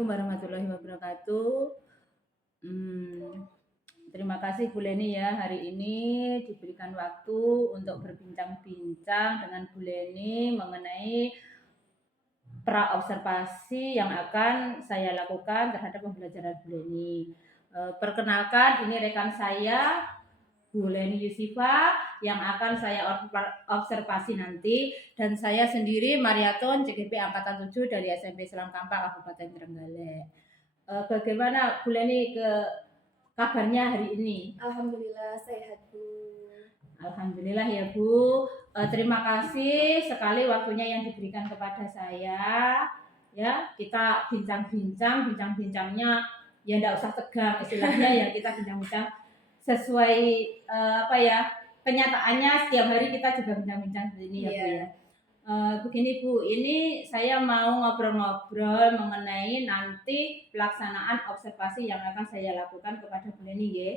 Assalamualaikum warahmatullahi wabarakatuh. Mmm, Terima kasih Bu Leni ya, hari ini diberikan waktu untuk berbincang-bincang dengan Bu Leni mengenai praobservasi yang akan saya lakukan terhadap pembelajaran Bu Leni. Perkenalkan, ini rekan saya Bu Leni Yusifa yang akan saya observasi nanti, dan saya sendiri Mariaton CGP angkatan 7 dari SMP Selang Kampak Kabupaten Trenggalek. Bagaimana Bu Leni kabarnya hari ini? Alhamdulillah sehat Bu. Alhamdulillah ya Bu. Terima kasih sekali waktunya yang diberikan kepada saya. Ya, kita bincang-bincangnya ya enggak usah tegang istilahnya ya, kita bincang-bincang sesuai kenyataannya. Setiap hari kita juga bincang-bincang seperti ini ya Bu ya. Begini Bu, ini saya mau ngobrol-ngobrol mengenai nanti pelaksanaan observasi yang akan saya lakukan kepada Bu Leni ya.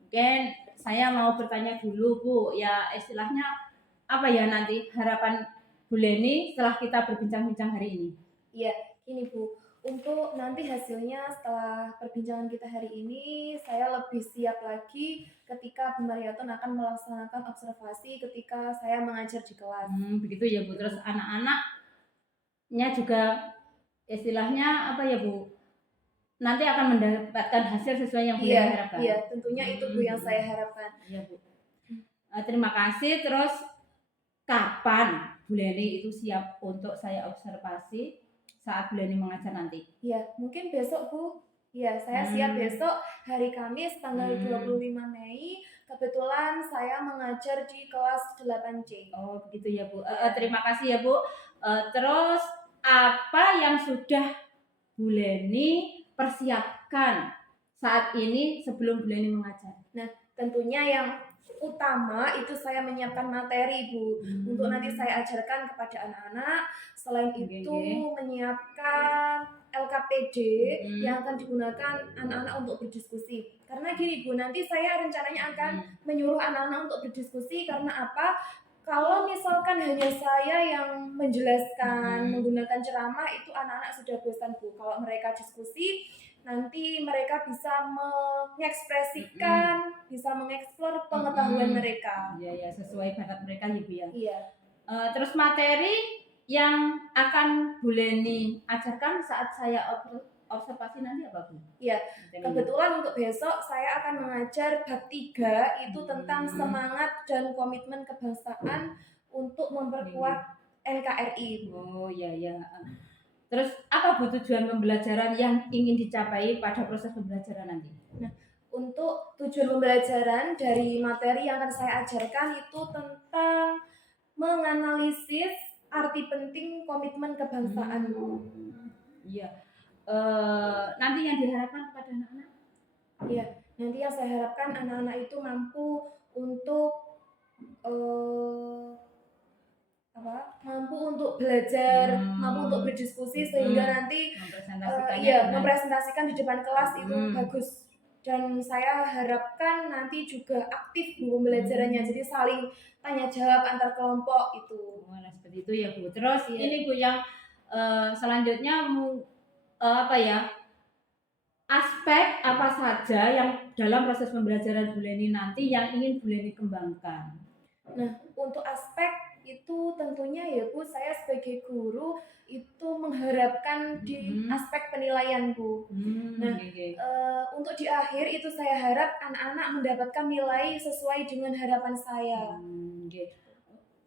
Mungkin saya mau bertanya dulu Bu, ya istilahnya apa ya nanti harapan Bu Leni setelah kita berbincang-bincang hari ini? Iya, ini Bu, untuk nanti hasilnya setelah perbincangan kita hari ini, saya lebih siap lagi ketika Bu Mariaton akan melaksanakan observasi ketika saya mengajar di kelas. Begitu ya Bu. Terus anak-anaknya juga istilahnya apa ya Bu? Nanti akan mendapatkan hasil sesuai yang Bu Leni harapkan. Iya, tentunya itu Bu yang saya harapkan. Iya Bu. Terima kasih. Terus kapan Bu Leni itu siap untuk saya observasi saat Bu Leni mengajar nanti? Iya, mungkin besok Bu. Iya, saya siap besok hari Kamis tanggal 25 Mei. Kebetulan saya mengajar di kelas 8C. Oh, begitu ya Bu. Terima kasih ya Bu. Terus apa yang sudah Bu Leni persiapkan saat ini sebelum Bu Leni mengajar? Nah, tentunya yang utama itu saya menyiapkan materi Bu untuk nanti saya ajarkan kepada anak-anak. Selain itu menyiapkan LKPD yang akan digunakan anak-anak untuk berdiskusi. Karena gini Bu, nanti saya rencananya akan menyuruh anak-anak untuk berdiskusi. Karena apa? Kalau misalkan hanya saya yang menjelaskan menggunakan ceramah, itu anak-anak sudah bosan Bu. Kalau mereka diskusi, nanti mereka bisa mengekspresikan, bisa mengeksplor pengetahuan mereka. Iya, sesuai bakat mereka ya Bu ya. Iya. Terus materi yang akan Bu Leni ajarkan saat saya observasi nanti apa Bu? Iya, kebetulan untuk besok saya akan mengajar bab 3 itu tentang semangat dan komitmen kebangsaan untuk memperkuat NKRI. Oh iya. Terus apa Bu tujuan pembelajaran yang ingin dicapai pada proses pembelajaran nanti? Nah, untuk tujuan pembelajaran dari materi yang akan saya ajarkan itu tentang menganalisis arti penting komitmen kebangsaan. Iya. Nanti yang diharapkan kepada anak-anak? Iya, nanti yang saya harapkan anak-anak itu mampu untuk belajar, mampu untuk berdiskusi sehingga nanti mempresentasikan di depan kelas itu bagus. Dan saya harapkan nanti juga aktif Bu pembelajarannya, jadi saling tanya jawab antar kelompok itu. Seperti itu ya Bu. Terus ini Bu yang selanjutnya aspek apa saja yang dalam proses pembelajaran Bu Leni nanti yang ingin Bu Leni kembangkan? Nah, untuk aspek itu tentunya ya Bu, saya sebagai guru itu mengharapkan di aspek penilaian Bu. Untuk di akhir itu saya harap anak-anak mendapatkan nilai sesuai dengan harapan saya.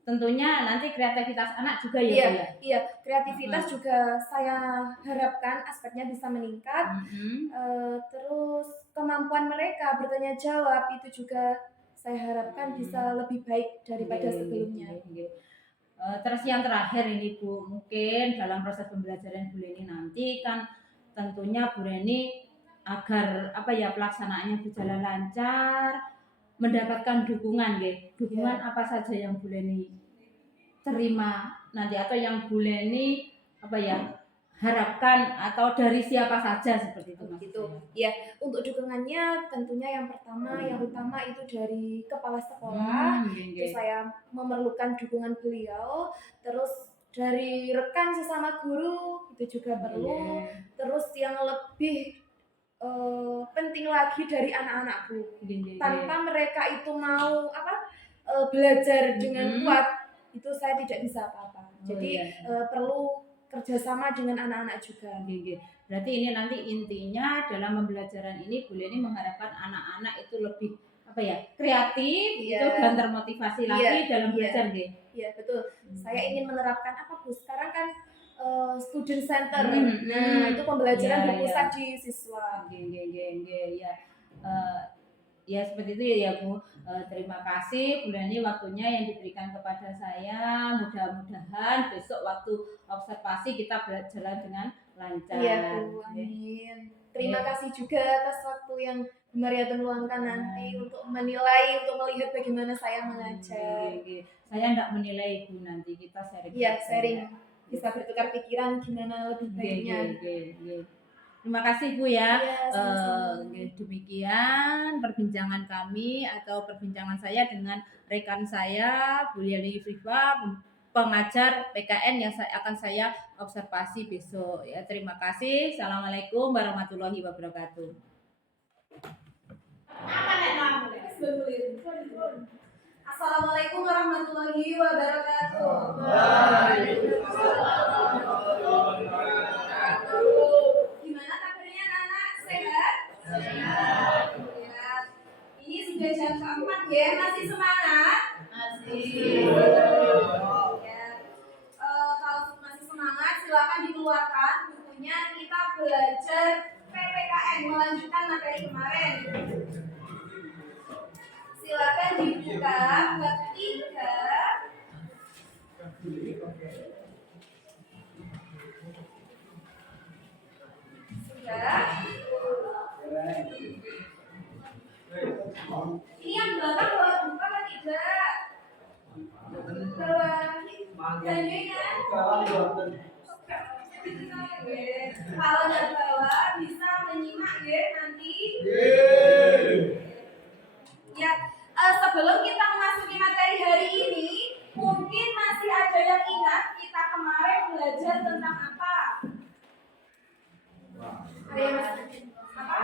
Tentunya nanti kreativitas anak juga ya Bu ya? Iya, kreativitas juga saya harapkan aspeknya bisa meningkat. Terus kemampuan mereka bertanya jawab itu juga saya harapkan bisa lebih baik daripada sebelumnya. Terus yang terakhir ini Bu, mungkin dalam proses pembelajaran Bu Leni nanti kan tentunya Bu Leni agar pelaksanaannya berjalan lancar, mendapatkan dukungan apa saja yang Bu Leni terima nanti atau yang Bu Leni harapkan atau dari siapa saja seperti itu gitu. Ya, untuk dukungannya tentunya yang utama itu dari kepala sekolah. Itu saya memerlukan dukungan beliau. Terus dari rekan sesama guru itu juga perlu. Terus yang lebih penting lagi dari anak-anakku, tanpa mereka itu mau belajar dengan kuat, itu saya tidak bisa apa-apa. Jadi perlu kerjasama dengan anak-anak juga. Berarti ini nanti intinya dalam pembelajaran ini Bu Leni mengharapkan anak-anak itu lebih kreatif itu dan termotivasi lagi dalam belajar. Iya betul. Saya ingin menerapkan Bu, sekarang kan student center. Nah, itu pembelajaran berpusat di siswa. Ya seperti itu ya Bu. Terima kasih Bu Leni waktunya yang diberikan kepada saya. Mudah-mudahan besok waktu observasi kita berjalan dengan lancar. Iya Bu, amin. Terima kasih juga atas waktu yang Bu Mariatun luangkan nanti untuk menilai, untuk melihat bagaimana saya mengajar. Saya enggak menilai Bu, nanti kita sharing. Iya, sharing. Bisa bertukar pikiran gimana lebih baiknya. Terima kasih Bu ya. Ya Demikian perbincangan kami atau perbincangan saya dengan rekan saya Bu Leni Yusrifa, pengajar PKN yang akan saya observasi besok ya. Terima kasih. Assalamualaikum warahmatullahi wabarakatuh. Assalamualaikum warahmatullahi wabarakatuh. Gimana kabarnya anak-anak? Sehat? Sehat. Ini sudah jam 4 ya, masih semangat? Masih. Ya. Kalau masih semangat silakan dikeluarkan bukunya, kita belajar PPKN melanjutkan materi kemarin. Silakan dibuka bab 3. Sudah? Ini yang belakang bawa buka atau tidak? Bawa janjinya? Kalau tidak bawa bisa menyimak ya nanti. Ya, sebelum kita memasuki materi hari ini, mungkin masih ada yang ingat kita kemarin belajar tentang apa? Ada yang masih? Apa?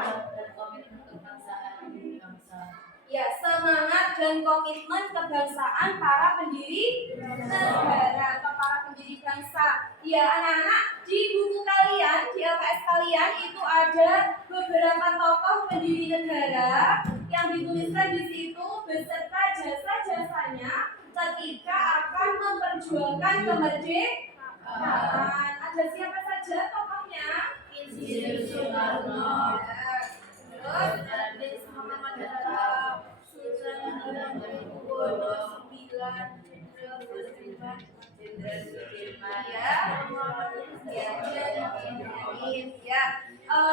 Ya, semangat dan komitmen kebangsaan para pendiri negara atau para pendiri bangsa. Ya, anak-anak, di buku kalian, di LKS kalian itu ada beberapa tokoh pendiri negara yang dituliskan di situ beserta jasa-jasanya ketika akan memperjuangkan kemerdekaan. Ada siapa saja tokohnya? Insinyur Soekarno. Terus Muhammad Hatta, Sultan Hamengkubuwono IX, Jenderal Sudirman.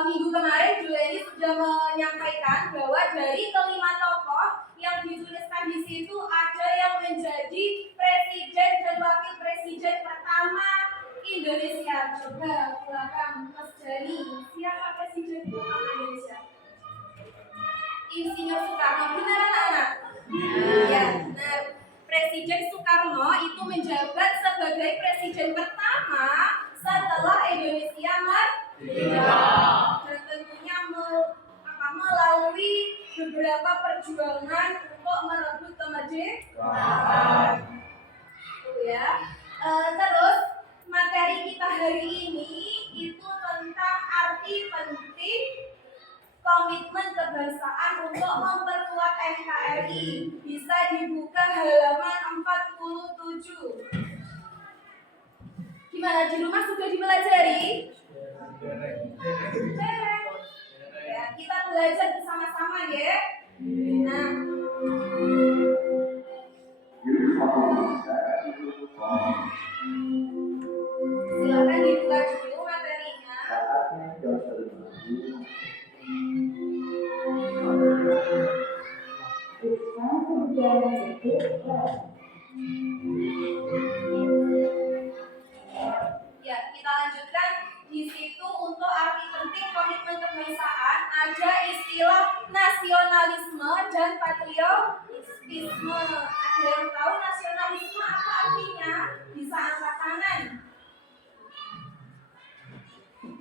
Minggu kemarin Bu Leni sudah menyampaikan bahwa dari kelima tokoh yang dituliskan di situ ada yang menjadi presiden dan wakil presiden pertama Indonesia. Coba belakang Mas Jani, siapa presiden pertama Indonesia? Insinyur Soekarno. Benar anak-anak? Ya, benar. Presiden Soekarno itu menjabat sebagai presiden pertama setelah Indonesia merdeka. Dan tentunya melalui beberapa perjuangan untuk merebut kemerdekaan. Ya. Terus materi kita hari ini itu tentang arti penting komitmen kebangsaan untuk memperkuat NKRI. Bisa dibuka halaman 47. Gimana di rumah sudah dipelajari? Ya, kita belajar bersama-sama ya. Nah, silakan dibuka dulu materinya. Ya, kita lanjutkan. Di situ untuk arti penting komitmen kebangsaan ada istilah nasionalisme dan patriotisme. Ada yang tahu nasionalisme apa artinya? Bisa angkat tangan.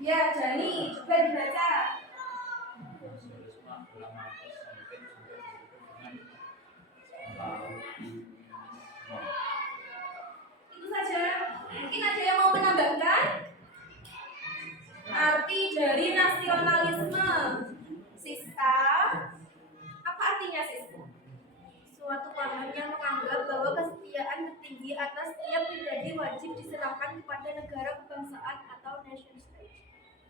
Ya, Jani juga dibaca. Itu saja. Mungkin ada yang mau menambahkan arti dari nasionalisme. Siska, apa artinya Siska? Suatu paham yang menganggap bahwa kesetiaan tertinggi atas setiap pribadi wajib diserahkan kepada negara kebangsaan atau nation state.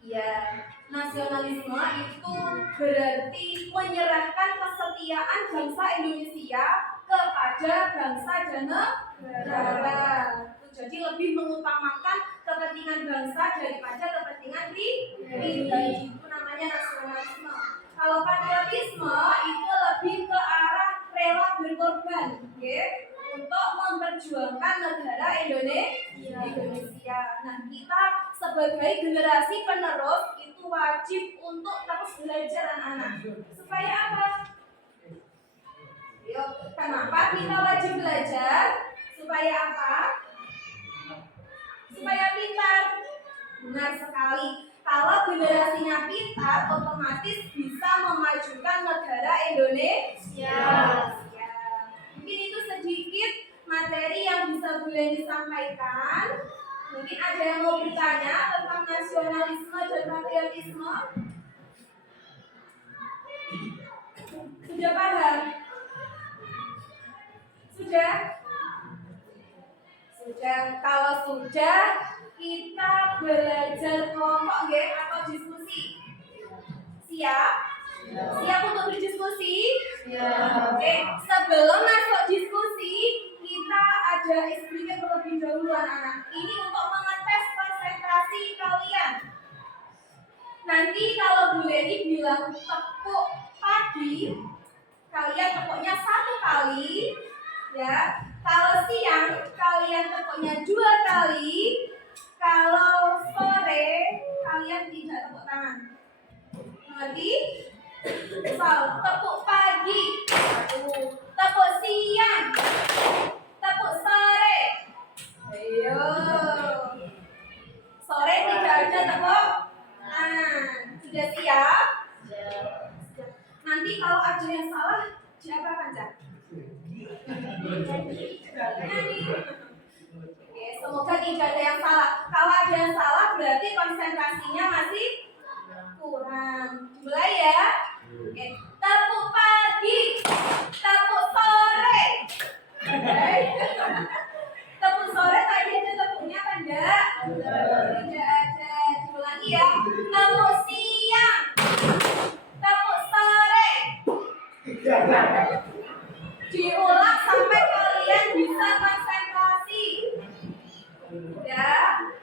Ya, nasionalisme itu berarti menyerahkan kesetiaan bangsa Indonesia kepada bangsa dan negara. Jadi lebih mengutamakan kepentingan bangsa daripada kepentingan pribadi. Itu namanya nasionalisme. Kalau patriotisme itu lebih ke arah rela berkorban, untuk memperjuangkan negara Indonesia. Nah, kita sebagai generasi penerus itu wajib untuk terus belajar anak-anak. Supaya apa? Yuk, kenapa kita wajib belajar? Supaya apa? Supaya pintar. Benar sekali. Kalau generasinya pintar, otomatis bisa memajukan negara Indonesia. Ya. Mungkin itu sedikit materi yang bisa Bu Leni sampaikan. Mungkin ada yang mau bertanya tentang nasionalisme dan patriotisme. Sudah paham? Sudah? Sudah. Kalau sudah, kita belajar kelompok atau diskusi. Siap? Siap untuk berdiskusi? Oke. Sebelum masuk diskusi, kita ada sedikit terlebih dahulu anak-anak. Ini untuk mengetes konsentrasi kalian. Nanti kalau Bu Leni bilang tepuk pagi, kalian tepuknya 1 kali, ya. Kalau siang, kalian tepuknya 2 kali. Kalau sore, kalian tidak tepuk tangan. Mengerti? Tepuk pagi, tepuk siang, tepuk sore. Ayo. Sore tidak ada tepuk tangan. Sudah siap? Nanti kalau ada yang salah, diapakan, Cak? Oke, semoga tidak ada yang salah. Kalau ada yang salah, berarti konsentrasinya masih kurang. Mulai ya. Oke, tepuk pagi, tepuk sore. Tepuk sore tadi ada tepuknya kan enggak? Tidak ada. Diulangi ya. Tepuk siang, tepuk sore. Diulang sampai kalian bisa konsentrasi. Ya,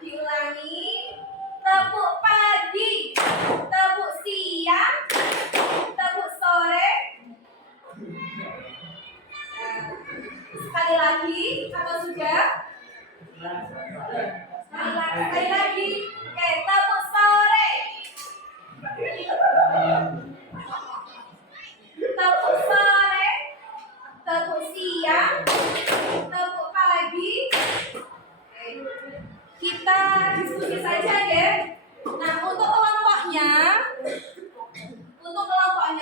diulangi. Tepuk pagi, tepuk siang, tepuk sore. Sekali lagi, atau sudah? Sekali lagi. Oke, tepuk sore. Tepuk sore, tepuk siang, tepuk pagi. Kita diskusi saja ya. Nah, untuk kelompoknya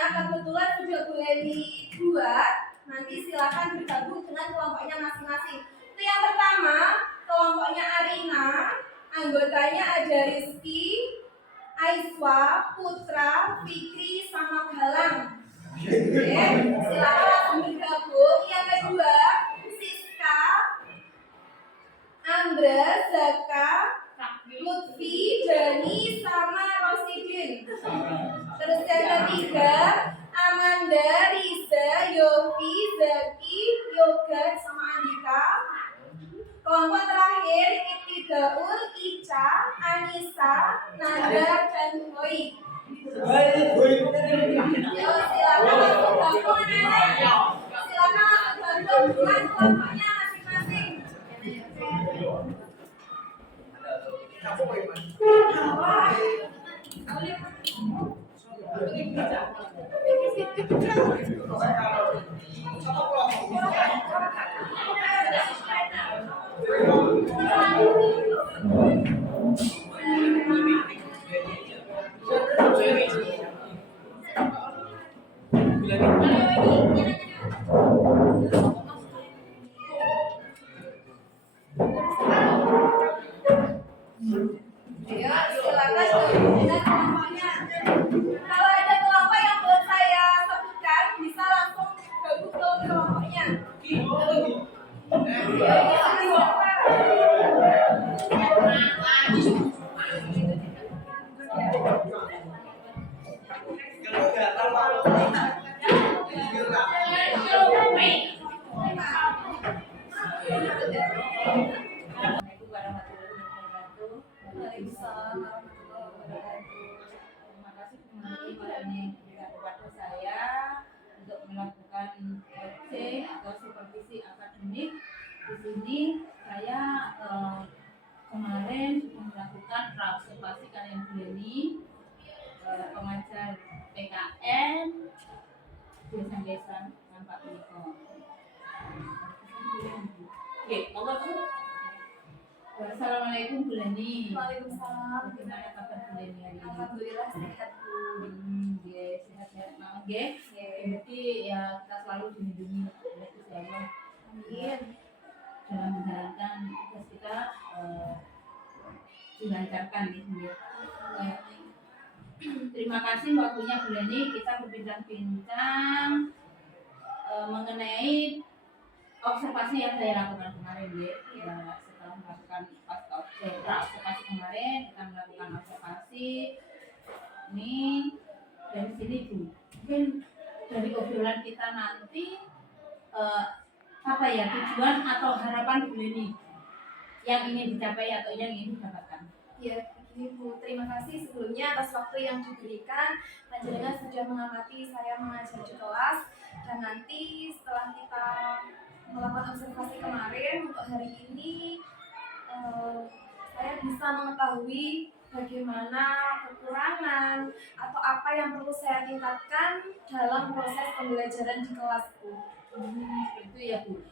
kebetulan sudah boleh dibuat. Nanti silakan bergabung dengan kelompoknya masing-masing. Itu yang pertama, kelompoknya Arina. Anggotanya ada Rizky, Aiswa, Putra, Fikri, sama Galang. Oke, silakan langsung bergabung. Yang kedua, Siska, Andra, Zaka, Lutfi, Dani, sama Rosidin. Terus yang ketiga, Amanda, Riza, Yofi, Zaki, Yoga, sama Andika. Kelompok terakhir, Ibtidaul, Ica, Anissa, Nada, dan Boy. Yo, silakan langsung gabung anak-anak. Silakan langsung gabung dengan kelompoknya masing-masing. Ya, silakan tuh. Dengan kelompoknya. Kalau ada kelompok yang buat saya sebutkan, bisa langsung gabung ke kelompoknya. Assalamualaikum warahmatullahi wabarakatuh. Waalaikumsalam warahmatullahi wabarakatuh. Terima kasih kembali waktunya yang diberikan kepada saya untuk melakukan C atau supervisi akademik. Di sini saya kemarin sudah melakukan praobservasi kalian Buleni, pengajar PKN desa-desa dengan Pak Niko. Oke, monggo Bu. Assalamualaikum Buleni. Waalaikumsalam. Bagaimana kabar Buleni hari ini? Alhamdulillah sehat Bu. Nggih, sehat-sehat mawon nggih. Berarti ya kita selalu dilindungi oleh Gusti Allah Amin. dalam menjalankan tugas kita dilancarkan gitu. Terima kasih waktunya Buleni, kita berbincang-bincang mengenai observasi yang saya lakukan kemarin ya. Setelah melakukan observasi kemarin, kita melakukan observasi ini dari sini Bu. Mungkin dari obrolan kita nanti apa ya tujuan atau harapan Buleni yang ingin dicapai atau yang ingin didapatkan. Ya, begini Bu, terima kasih sebelumnya atas waktu yang diberikan. Panjenengan sudah mengamati saya mengajar di kelas, dan nanti setelah kita melakukan observasi kemarin untuk hari ini, saya bisa mengetahui bagaimana kekurangan atau apa yang perlu saya tingkatkan dalam proses pembelajaran di kelasku. Itu ya Bu.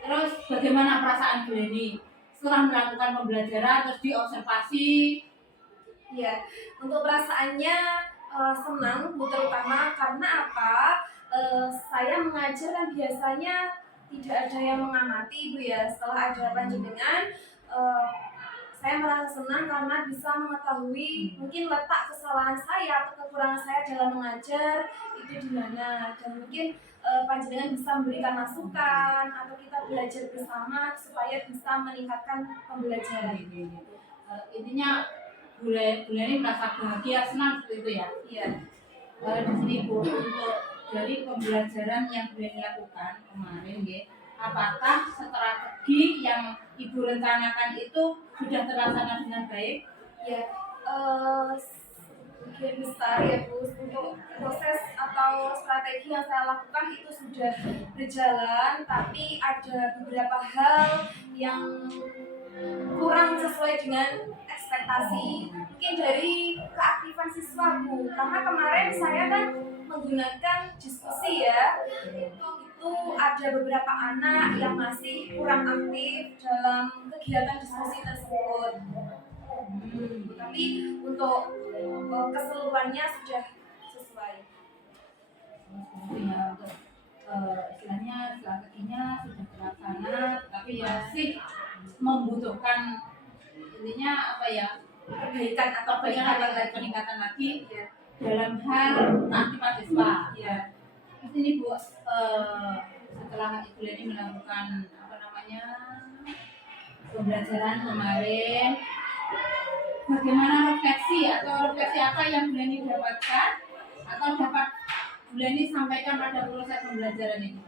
Terus bagaimana perasaan Buleni setelah melakukan pembelajaran terus diobservasi? Ya, untuk perasaannya senang Bu, terutama karena apa? Saya mengajar kan biasanya tidak ada yang mengamati Bu ya. Setelah ada panjenengan, saya merasa senang karena bisa mengetahui mungkin letak kesalahan saya atau kekurangan saya dalam mengajar itu di mana, dan mungkin panjenengan bisa memberikan masukan atau kita belajar bersama supaya bisa meningkatkan pembelajaran. Intinya Buleni merasa bahagia, senang seperti itu ya. Iya. Di sini Bu, untuk dari pembelajaran yang Buleni lakukan kemarin ya, apakah strategi yang Ibu rencanakan itu sudah terlaksana dengan baik? Ya, sebagian besar ya Bu, untuk proses atau strategi yang saya lakukan itu sudah berjalan, tapi ada beberapa hal yang kurang sesuai dengan ekspektasi. Mungkin dari keaktifan siswa Bu, karena kemarin saya kan menggunakan diskusi ya, itu ada beberapa anak yang masih kurang aktif dalam kegiatan diskusi tersebut. Tapi untuk keseluruhannya sudah sesuai. Ya, untuk istilahnya strateginya sudah terlaksana, tapi masih membutuhkan intinya apa ya, Perbaikan atau peningkatan lagi dalam hal keaktifan siswa. Ya. Di sini Bu, setelah Ibu Leni melakukan apa namanya pembelajaran kemarin, bagaimana refleksi apa yang Bu Leni dapatkan atau dapat Bu Leni sampaikan pada proses pembelajaran ini?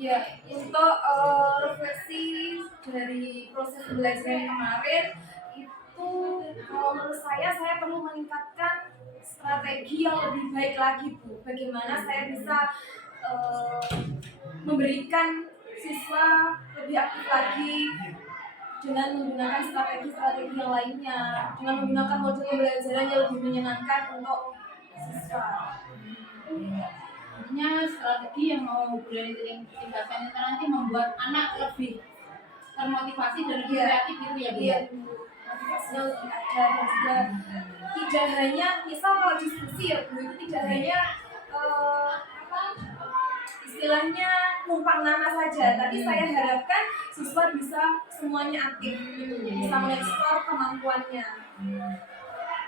Ya, untuk refleksi dari proses pembelajaran kemarin itu, kalau menurut saya perlu meningkatkan strategi yang lebih baik lagi Bu. Bagaimana saya bisa memberikan siswa lebih aktif lagi dengan menggunakan strategi-strategi yang lainnya, dengan menggunakan modul pembelajaran yang lebih menyenangkan untuk siswa. Artinya strategi yang mau Buleni tingkatkan itu nanti membuat anak lebih termotivasi dan lebih kreatif gitu ya Bu? Iya, motivasinya lebih ada, dan juga tidak hanya misal kalau diskusi ya Bu, itu tidak hanya istilahnya numpang nama saja, tapi saya harapkan siswa bisa semuanya aktif, bisa mengeksplor kemampuannya.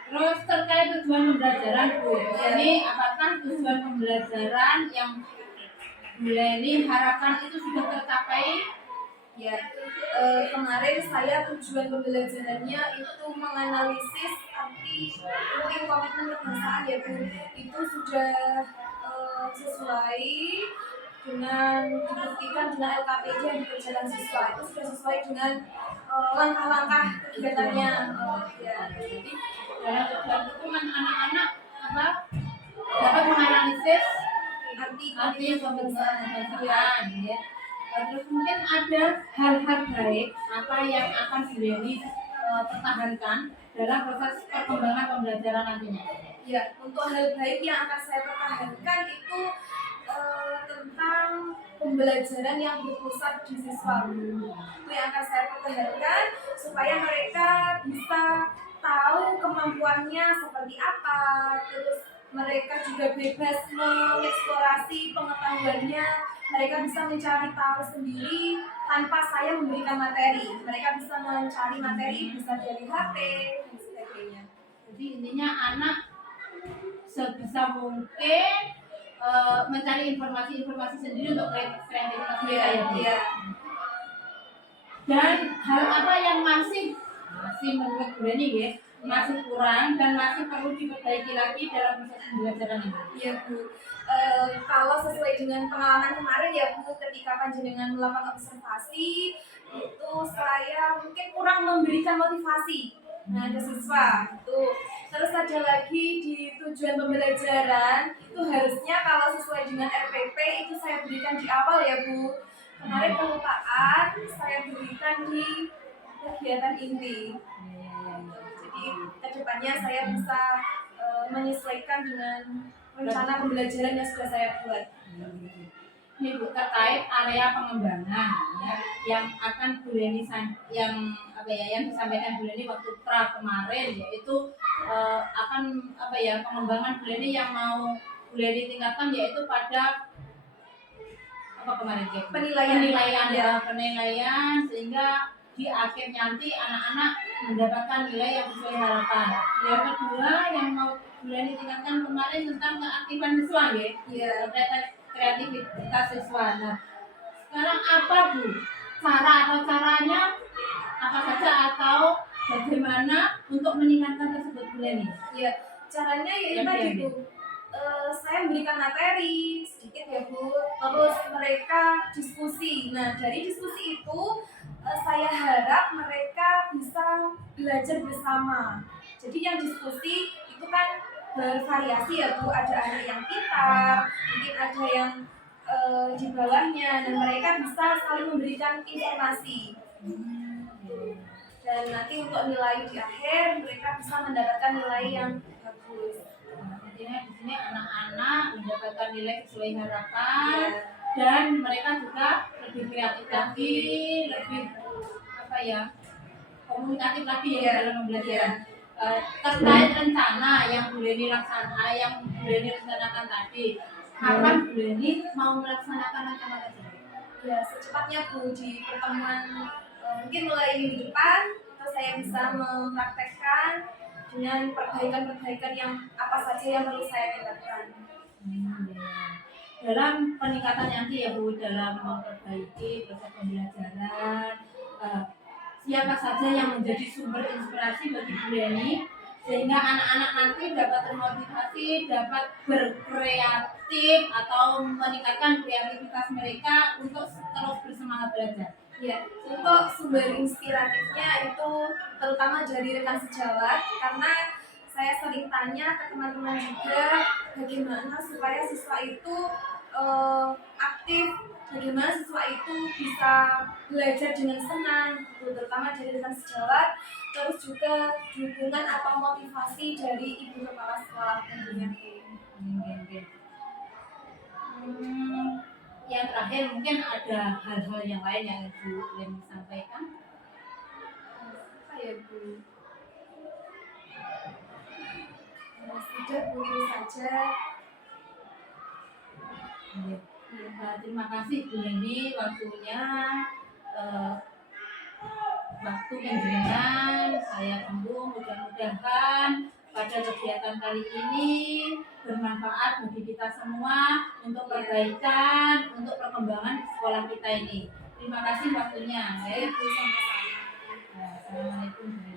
Terus terkait tujuan pembelajaran Bu, ini apakah tujuan pembelajaran yang Bu Leni harapkan itu sudah tercapai? Ya, kemarin saya tujuan pembelajarannya itu menganalisis arti penting komitmen kebangsaan ya Bu. Itu sudah sesuai dengan dibuktikan dengan LKPD yang dikerjakan siswa. Itu sudah sesuai dengan langkah-langkah kegiatannya. Ya. Jadi dalam tujuan itu kan anak-anak apa dapat menganalisis arti kebangsaan ya. Terus mungkin ada hal-hal baik apa yang akan Bu Leni pertahankan dalam proses perkembangan pembelajaran nantinya. Ya, untuk hal baik yang akan saya pertahankan itu tentang pembelajaran yang berpusat di siswa. Itu yang akan saya pertahankan supaya mereka bisa tahu kemampuannya seperti apa, terus mereka juga bebas mengeksplorasi pengetahuannya, mereka bisa mencari tahu sendiri tanpa saya memberikan materi. Mereka bisa mencari materi bisa dari HP dan sebagainya. Jadi intinya anak sebisa mungkin mencari informasi sendiri untuk kreativitas mereka ya. Iya. Dan hal apa yang masih menurut Bu Leni ya, masih kurang dan masih perlu diperbaiki lagi dalam proses pembelajaran ini. Iya Bu, kalau sesuai dengan pengalaman kemarin ya Bu, ketika panjenengan melakukan observasi itu saya mungkin kurang memberikan motivasi ke siswa itu. Terus ada lagi di tujuan pembelajaran itu harusnya kalau sesuai dengan RPP itu saya berikan di awal ya Bu. Kemarin kelupaan saya berikan di kegiatan inti. Jadi kedepannya saya bisa menyesuaikan dengan rencana pembelajaran yang sudah saya buat. Ini Bu terkait area pengembangan ya, yang akan Bu Leni yang disampaikan Bu Leni waktu pra kemarin yaitu akan pengembangan Bu Leni yang mau Bu Leni tingkatkan yaitu pada apa kemarin penilaian sehingga di akhir nanti anak-anak mendapatkan nilai yang sesuai harapan. Yang kedua yang mau Bu Leni tingkatkan kemarin tentang keaktifan siswa ya, kreativitas siswa. Nah, sekarang apa Bu caranya apa saja atau bagaimana untuk meningkatkan tersebut Bu Leni? Ya, caranya ya tadi Bu. Saya memberikan materi sedikit ya Bu, terus mereka diskusi. Nah dari diskusi itu saya harap mereka bisa belajar bersama. Jadi yang diskusi itu kan bervariasi ya Bu, ada anak yang pintar, mungkin ada yang di bawahnya, dan mereka bisa saling memberikan informasi. Dan nanti untuk nilai di akhir mereka bisa mendapatkan nilai yang bagus. Intinya di sini anak-anak mendapatkan nilai sesuai harapan dan mereka juga lebih kreatif lagi, lebih komunikatif lagi ya dalam pembelajaran. Terkait rencana yang Bu Leni rencanakan tadi, kapan Bu Leni mau melaksanakan rencana tersebut? Ya secepatnya Bu, di pertemuan mungkin mulai minggu depan terus saya bisa mempraktekkan dengan perbaikan yang apa saja yang perlu saya tingkatkan. Dalam peningkatan nanti ya Bu, dalam memperbaiki proses pembelajaran, siapa saja yang menjadi sumber inspirasi bagi Bu Leni sehingga anak-anak nanti dapat termotivasi, dapat berkreatif atau meningkatkan kreativitas mereka untuk terus bersemangat belajar. Ya, untuk sumber inspiratifnya itu terutama dari rekan sejawat, karena saya sering tanya ke teman-teman juga bagaimana supaya siswa itu aktif, bagaimana siswa itu bisa belajar dengan senang, terutama dari rekan sejawat, terus juga dukungan atau motivasi dari ibu kepala sekolah tentunya. Yang terakhir mungkin ada hal-hal yang lain yang Ibu ingin sampaikan. Apa ya Bu? Sudah Bu, itu saja. Terima kasih Bu Leni waktunya. Eh, Waktu panjenengan saya sambung, mudah-mudahan pada kegiatan kali ini bermanfaat bagi kita semua untuk perbaikan, untuk perkembangan sekolah kita ini. Terima kasih waktunya. Ibu sama-sama. Assalamualaikum.